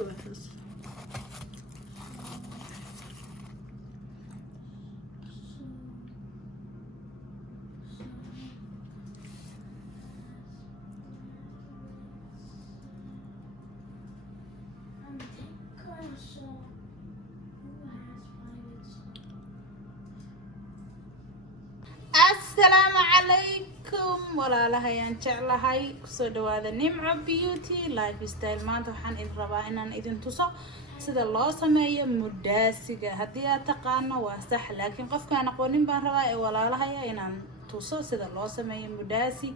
الوافز السلام عليكم ولا لها ينجعل هاي كسر هذا نمع بيوتي لايف ستايل ما توحن إذا ربا إن إذا تصو سيد الله سماية مداسجة هدي تقانا وسح لكن قف كان قولين بربا ولا لها إن تصو سيد الله سماية مداسي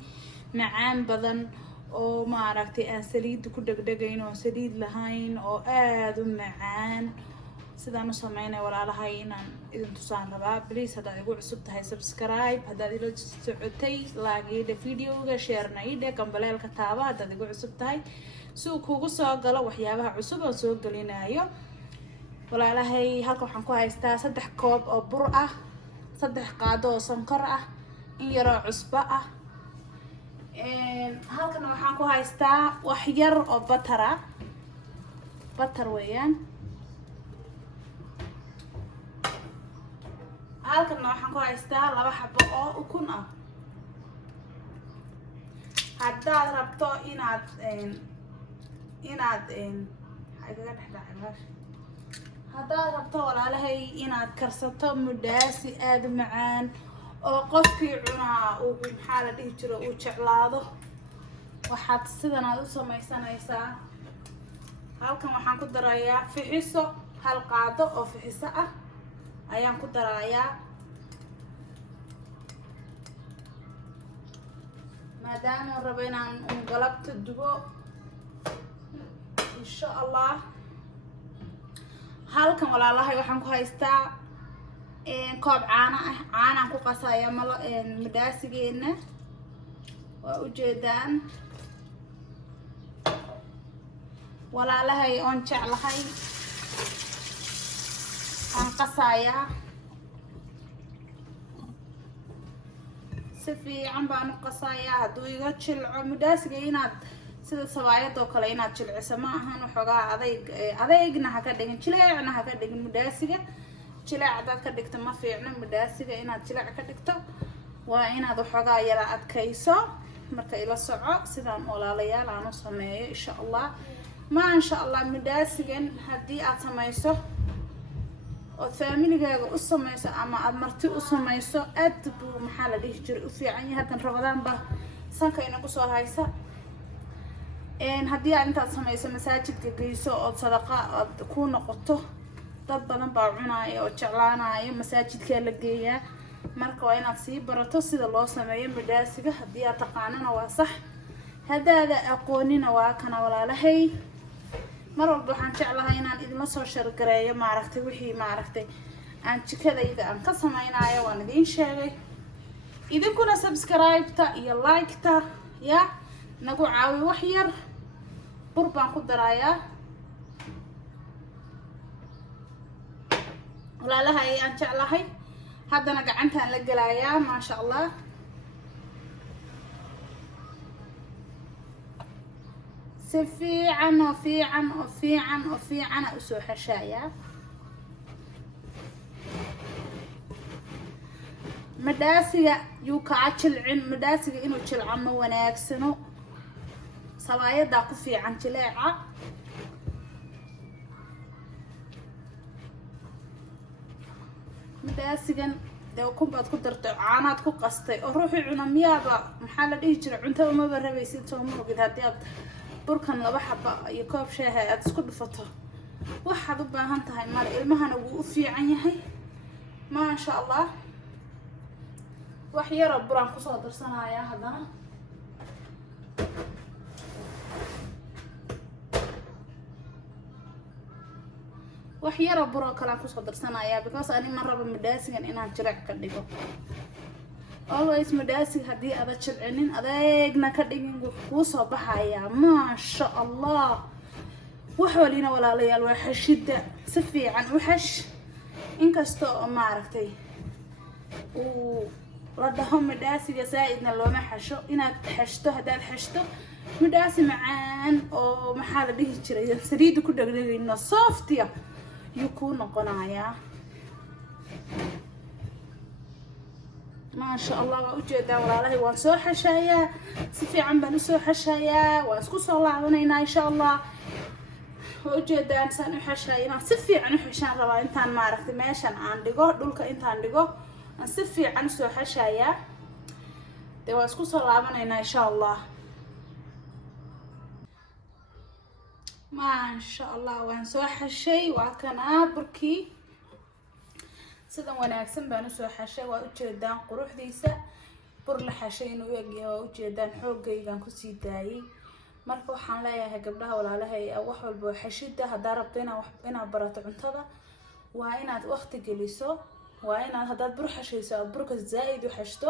معان بدن oo ma aragtay aan saliid ku dhagdhagayn oo saliid lahayn oo aad u macaan sidaan u sameynay walaalahay inaan idin tusaan rabaa please hadaad igu cusub tahay subscribe hadaad ila socotay like videoga share na ida kambaleelka taaba hadaad igu cusub tahay si uu kugu soo galo waxyaabaha cusub oo soo galinayo walaalahay halka waxaan ku haystaa 3 koob oo bur ah 3 qaado oo sonkor ah in yar oo cusbo ah halkan waxaan ku haystaa wax yar oo butter weeyaan halkan waxaan ku haystaa 2 xabo oo ukun ah haddaad rabto inaad haddaad rabto walaalahay inaad karsato mudaasi aad u macaan oo qofkii cunaa uu maxaa la dhihi jiro uu jeclaado waxaad sidan aad u samaysanaysaa halkan waxaan ku darayaa fixiso 1 qaado oo fixiso ah ayaan ku darayaa maadaama rabo inaan galabta dubo insha Allah halkan walaalahay waxaan ku haystaa koob caana ku qasaya mudaasigeena waa u jeedaan walaalahay oon jeclahay aan qasaya si fiican baan u qasaya hadduu iga jilco mudaasiga inaad sida sawaayadoo kale inaad jilciso ma ahan waxoogaa adeegna ha ka dhigin jileecna ha ka dhigin mudaasiga jileec hadaad ka dhigto ma fiicno mudaasiga inaad jileec ka dhigto waa inaad waxoogaa yara adkayso marka ila soco sidaan walaalayaal aan u sameeyo insha Allah maasha Allah mudaasigan haddii aad samayso oo familigaaga u samayso ama aad marti u samayso aad buu maxaa la dhihi jiray u fiican yahay hadan rabadaan ba sanka inagu soo haysa haddii aad intaad samayso masaajidka geyso oo sadaqa aad ku noqoto dad badan baa cunaayo oo jeclaanayo masaajidka la geeyaa marka waa inaad sii barato sida loo sameeyo mudaasiga haddii aad taqaanana waa sax hadaada aqoonina waa kana walaalahay mar walba waxaan jeclahay inaan idinla soo shargareeyo maaragtay wixii maaragtay aan jikadayda aan ka samaynayo waan idiin sheegay idinkuna subscribe-ta iyo like-ta ya nagu caawi wax yar bur baan ku darayaa walaalahay aan jeclahay haddana gacantaan la gelayaa maasha Allah si fiican u soo xashaayaa mudaasiga yuu kaa jilcin mudaasiga inuu jilco ma wanaagsano sawaayada ku fiican jileeca mudaasigan dee ukun baad ku dartay caanaad ku qastay oo ruuxii cuna miyaaba maxaa la dhihi jiray cuntada umaba rabaysid soo ma ogid haddii aad burkan 2 xabo iyo koob shaah aad isku dhufato waxaad u baahan tahay mar ilmahana wuu u fiican yahay maasha Allah wax yar oo buraan ku soo darsanayaa haddana wax yar oo bur oo kale ku soo darsanayaa because ani ma rabo mudaasigan inaan jileec ka dhigo always mudaasig haddii aad jilcinin adeegna ka dhigin wuu soo baxayaa maasha Allah wax walina walaalayaal waa xashida si fiican u xash inkastoo maaragtay la dhaho madhaasiga zaa'idna looma xasho inaad xashto haddaad xashto madhaasi macaan oo maxaa la dhihi jiray saliidda ku dhegdhegayno softiya yuu kuu noqonayaa maasha allah waa ujeedaa walaalahay waan soo xashayaa si fiican baan usoo xashayaa waan isku soo laabanaynaa insha allah waa ujeedaan saan u xashaaya inaan si fiican u xashaan rabaa intaan maaragtay meeshan aan dhigo dhulka intaan dhigo aan si fiican usoo xashayaa dee waan isku soo laabanaynaa insha allah maasha allah waan soo xashay waa kanaa burkii sidan wanaagsan baan usoo xashay waa ujeedaan quruxdiisa bur la xashay inuu u egyahay waa ujeedaan xoogaygaan kusii daayay marka waxaan leeyahay gabdhaha walaalahay wax walba xashida haddaa rabto inaad barato cuntada waa inaad waqti geliso waa inaad haddaad bur xashayso aad burka zaa'id u xashto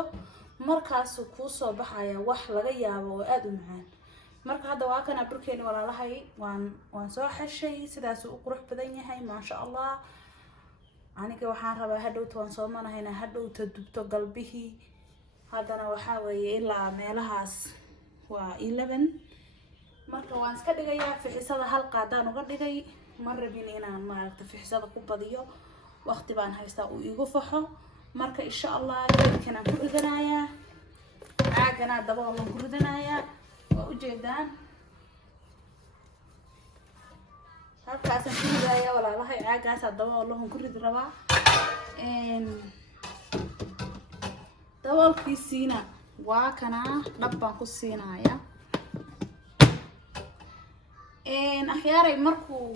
markaasuu kuu soo baxaya wax laga yaabo oo aada u macaan marka hadda waa kana burkeeni walaalahay waan soo xashay sidaasuu u qurux badan yahay maasha allah aniga waxaan rabaa hadhowta waan soomanahayna hadhowta dubto galbihii haddana waxaa weeye ilaa meelahaas waa 11 marka waan iska dhigayaa fixisada hal qaadaan uga dhigay ma rabin inaan maaragta fixisada ku badiyo waqti baan haystaa uu igu faxo marka insha allah geedkan aan ku ridanayaa caagana daboolan ku ridanayaa waa ujeedaan halkaasaan ku ridayaa walaalahay caagaas daboolan ku ridi rabaa daboolkiisiina waa kanaa dhab baan ku siinayaa akhyaaray markuu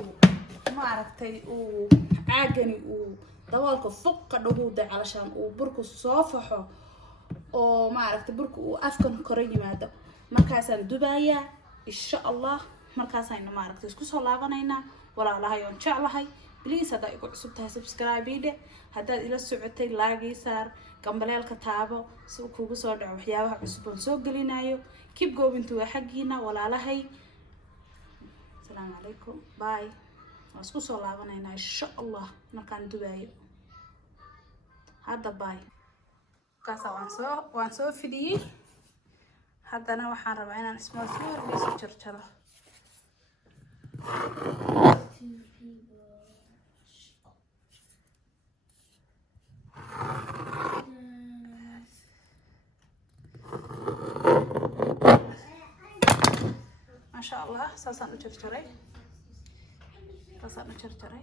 maaragtay uu caagani uu daboolka fuqa dhaguuda calashaan uu burku soo faxo oo maaragtay burku uu afkan kora yimaado markaasaan dubayaa insha allah markaasayna maaragtay isku soo laabanaynaa walaalahay oon jeclahay please haddaa igu cusub tahay subscribe ide haddaad ila socotay laagii saar gambaleelka taabo si uu kugu soo dhaco waxyaabaha cusub oon soo gelinayo keep going waa xaggiina walaalahay السلام عليكم باي واسكو سو لابانينا ان شاء الله markaan dubayo hadda باي kaasa waan soo fidiyay haddana waxaan rabaa inaan small small jarjaro ما شاء الله ساسان وجرجري ساسان وجرجري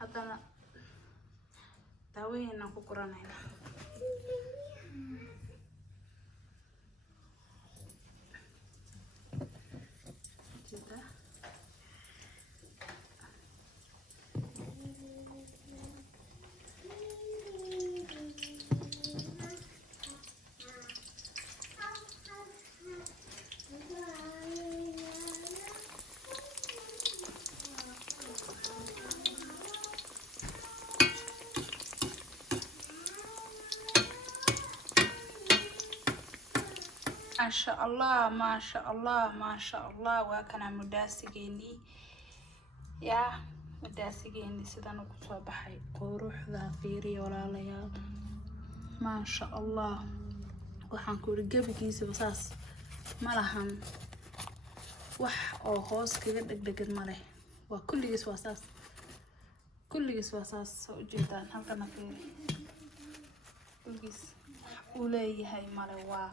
هذا داوين نكو قرانينا كده ما شاء الله ما شاء الله ما شاء الله وكان مداسقيني يا مداسقيني سيدان وكسو بحي قروح ذا فيري ولا ليال ما شاء الله waxaan ku ri gabigiisa wasaas malahan wax oo hoos kaga dhagdhagan male waa kulligiis wasaas soo jeedaan halkana fiiri kulligiis uu leeyahay male waa